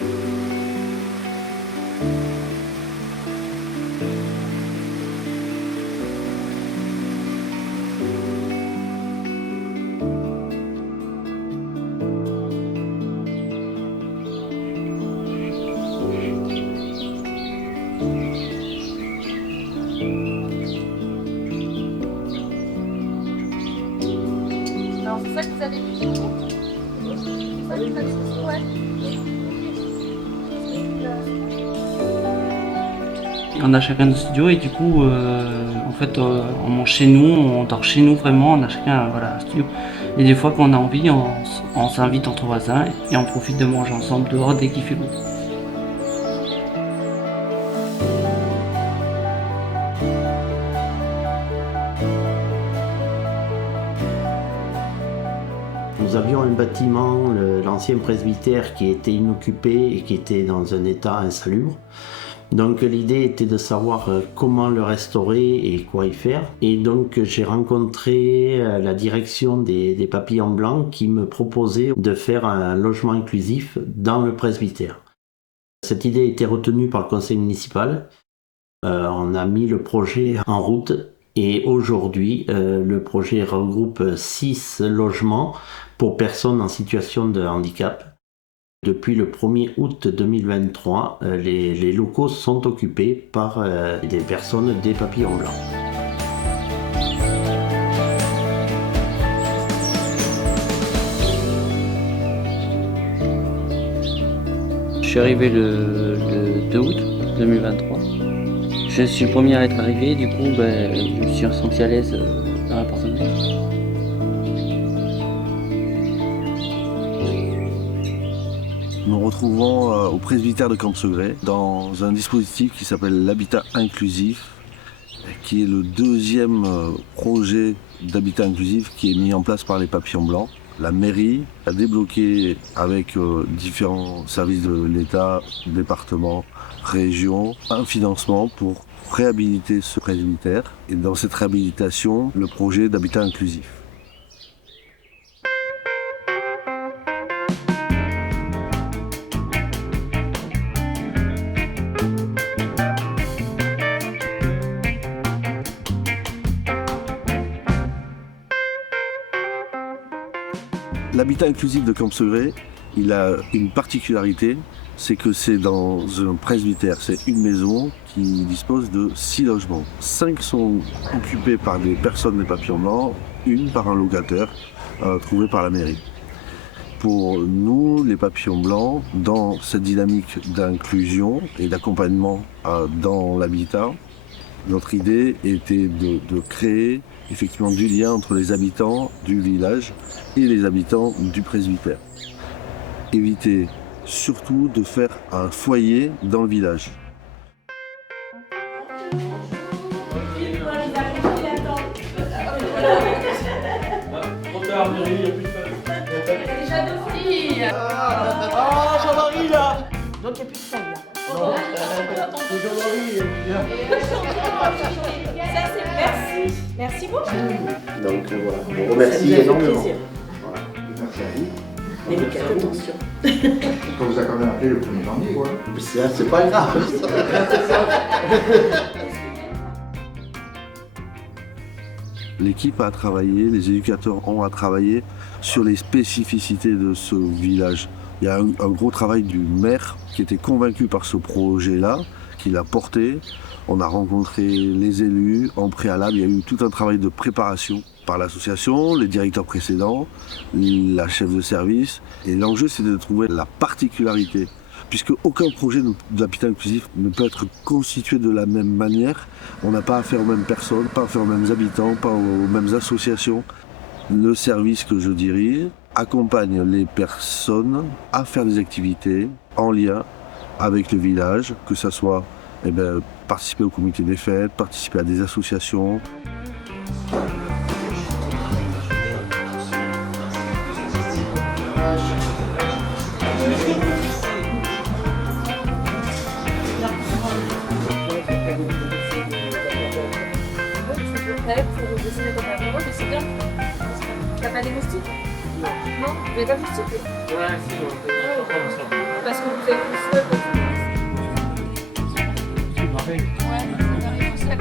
Alors c'est ça que vous avez vu chez vous? C'est ça que vous avez vu? Ouais. On a chacun nos studios et du coup, en fait, on mange chez nous, on dort chez nous vraiment, on a chacun voilà, un studio. Et des fois, quand on a envie, on s'invite entre voisins et on profite de manger ensemble dehors dès qu'il fait beau. Nous avions un bâtiment, l'ancien presbytère, qui était inoccupé et qui était dans un état insalubre. Donc l'idée était de savoir comment le restaurer et quoi y faire. Et donc j'ai rencontré la direction des Papillons Blancs qui me proposait de faire un logement inclusif dans le presbytère. Cette idée a été retenue par le conseil municipal. On a mis le projet en route et aujourd'hui le projet regroupe 6 logements pour personnes en situation de handicap. Depuis le 1er août 2023, les locaux sont occupés par des personnes des Papillons Blancs. Je suis arrivé le 2 août 2023. Je suis le premier à être arrivé, du coup je me suis ressenti à l'aise dans l'appartement. Nous nous retrouvons au presbytère de Camp-Segré dans un dispositif qui s'appelle l'habitat inclusif, qui est le deuxième projet d'habitat inclusif qui est mis en place par les Papillons Blancs. La mairie a débloqué avec différents services de l'État, département, région, un financement pour réhabiliter ce presbytère. Et dans cette réhabilitation, le projet d'habitat inclusif. L'habitat inclusif de Camp-Segré, il a une particularité, c'est que c'est dans un presbytère, c'est une maison qui dispose de 6 logements. 5 sont occupés par des personnes des Papillons Blancs, une par un locataire trouvé par la mairie. Pour nous, les Papillons Blancs, dans cette dynamique d'inclusion et d'accompagnement dans l'habitat, notre idée était de créer effectivement du lien entre les habitants du village et les habitants du presbytère. Éviter surtout de faire un foyer dans le village. Trop tard, Mary, il n'y a plus de femme. Déjà 2 filles. Ah, Jean-Marie là. Donc il n'y a plus de femme là. C'est Jean-Marie, Ça c'est merci. Merci beaucoup. Donc voilà, je vous remercie énormément. Voilà. Merci à vous. Délicate attention. On vous a quand même appelé le 1er janvier, quoi. C'est pas grave. L'équipe a travaillé, les éducateurs ont travaillé sur les spécificités de ce village. Il y a un gros travail du maire qui était convaincu par ce projet-là, qui l'a porté. On a rencontré les élus en préalable, il y a eu tout un travail de préparation par l'association, les directeurs précédents, la chef de service. Et l'enjeu, c'était de trouver la particularité, puisque aucun projet d'habitat inclusif ne peut être constitué de la même manière. On n'a pas affaire aux mêmes personnes, pas affaire aux mêmes habitants, pas aux mêmes associations. Le service que je dirige accompagne les personnes à faire des activités en lien avec le village, que ce soit participer au comité des fêtes, participer à des associations. Pour dessiner comme un robot, mais c'est bien. T'as pas des moustiques? Non. Vous n'avez pas de moustiques? Ouais, si, on peut. parce que vous êtes tout seul. Ouais, vous arrivez aussi à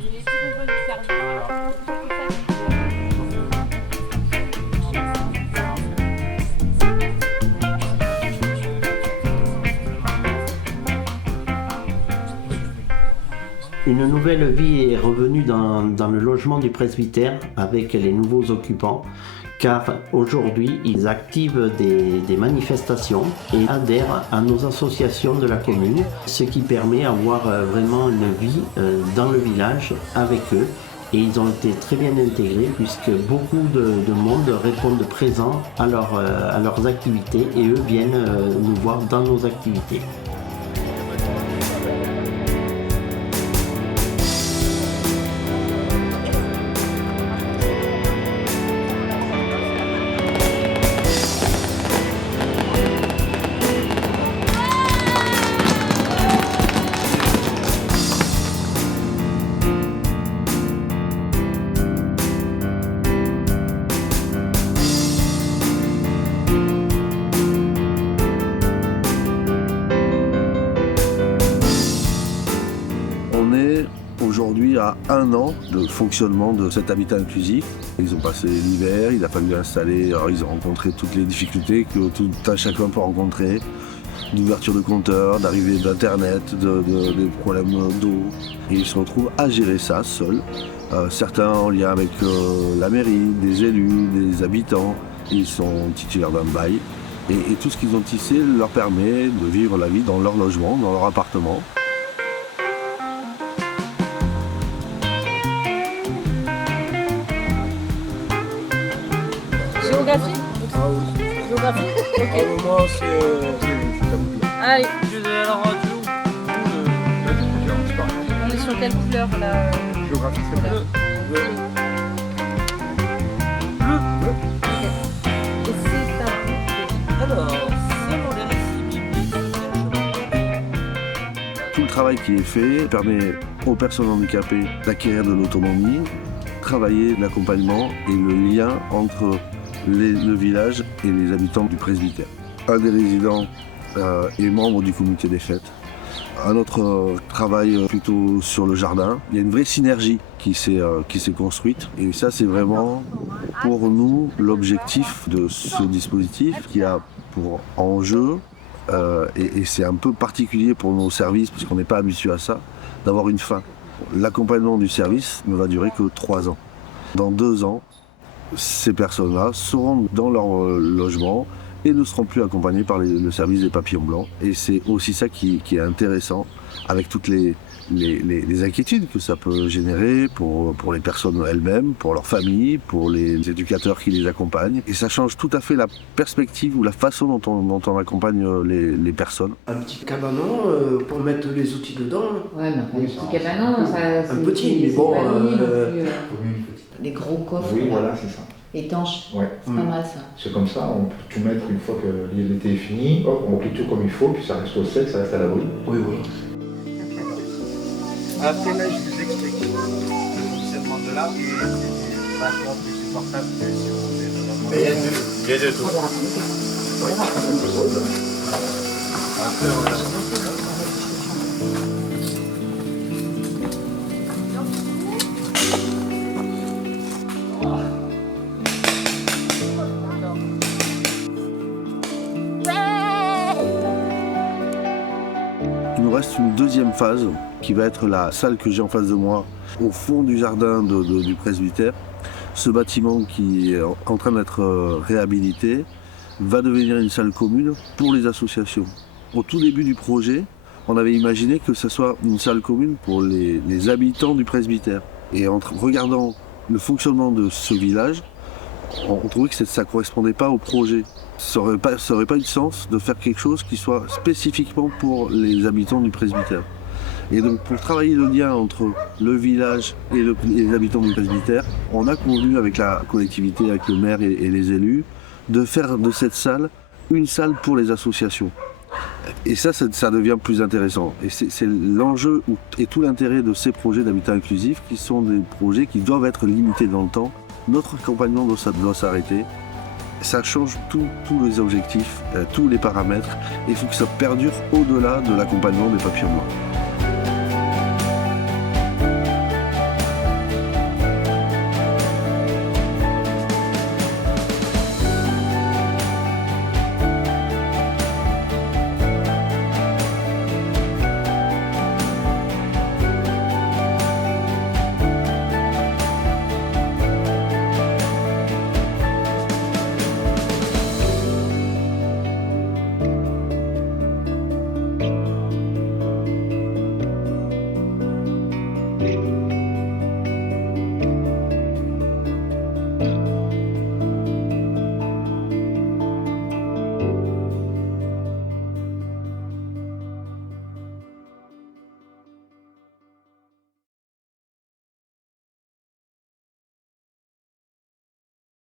il est tout bon de servir. Une nouvelle vie est revenue dans le logement du presbytère avec les nouveaux occupants, car aujourd'hui ils activent des manifestations et adhèrent à nos associations de la commune, ce qui permet d'avoir vraiment une vie dans le village avec eux. Et ils ont été très bien intégrés puisque beaucoup de monde répondent présents à leurs activités et eux viennent nous voir dans nos activités. Aujourd'hui à 1 an de fonctionnement de cet habitat inclusif. Ils ont passé l'hiver, il a fallu installer, alors ils ont rencontré toutes les difficultés que tout un chacun peut rencontrer, d'ouverture de compteurs, d'arrivée d'internet, des problèmes d'eau. Et ils se retrouvent à gérer ça seuls, certains en lien avec la mairie, des élus, des habitants. Ils sont titulaires d'un bail et tout ce qu'ils ont tissé leur permet de vivre la vie dans leur logement, dans leur appartement. Géographie. Géographie. Ok. Moi, c'est Allez, Je vais à la radio. on est sur quelle couleur là? Géographie, c'est vrai. Et c'est ça. Alors, selon les récits bibliques, Tout le travail qui est fait permet aux personnes handicapées d'acquérir de l'autonomie, travailler l'accompagnement et le lien entre le village et les habitants du presbytère. Un des résidents est membre du comité des fêtes. Un autre travaille plutôt sur le jardin. Il y a une vraie synergie qui s'est construite. Et ça, c'est vraiment pour nous l'objectif de ce dispositif qui a pour enjeu, et c'est un peu particulier pour nos services parce qu'on n'est pas habitué à ça, d'avoir une fin. L'accompagnement du service ne va durer que 3 ans. Dans 2 ans, ces personnes-là seront dans leur logement et ne seront plus accompagnées par le service des papillons blancs. Et c'est aussi ça qui est intéressant, avec toutes les inquiétudes que ça peut générer pour les personnes elles-mêmes, pour leurs familles, pour les éducateurs qui les accompagnent. Et ça change tout à fait la perspective ou la façon dont on accompagne les personnes. un petit cabanon pour mettre les outils dedans. Ouais, mais enfin, les petits cabanons, ça. Un petit, mais bon, Pas mini non plus, Faut mieux une petite. Les gros coffres Oui, là, voilà, c'est ça. étanches, Ouais. c'est pas mal ça. C'est comme ça, on peut tout mettre une fois que l'été est fini, hop, on plie tout comme il faut, puis ça reste au sec, ça reste à l'abri. Oui, oui. Après là, je vous explique le fonctionnement de l'arbre et c'est vachement plus supportable que si on est vraiment... Mais il y a de tout. Après, on a... Il nous reste une deuxième phase qui va être la salle que j'ai en face de moi, au fond du jardin du presbytère. Ce bâtiment qui est en train d'être réhabilité va devenir une salle commune pour les associations. Au tout début du projet, on avait imaginé que ce soit une salle commune pour les habitants du presbytère. Et en regardant le fonctionnement de ce village, on trouvait que ça ne correspondait pas au projet. Ça n'aurait pas eu de sens de faire quelque chose qui soit spécifiquement pour les habitants du presbytère. Et donc pour travailler le lien entre le village et les habitants du presbytère, on a convenu avec la collectivité, avec le maire et les élus, de faire de cette salle une salle pour les associations. Et ça devient plus intéressant. Et c'est l'enjeu et tout l'intérêt de ces projets d'habitat inclusif qui sont des projets qui doivent être limités dans le temps notre accompagnement doit s'arrêter. Ça change tous les objectifs, tous les paramètres. Il faut que ça perdure au-delà de l'accompagnement des papillons noirs.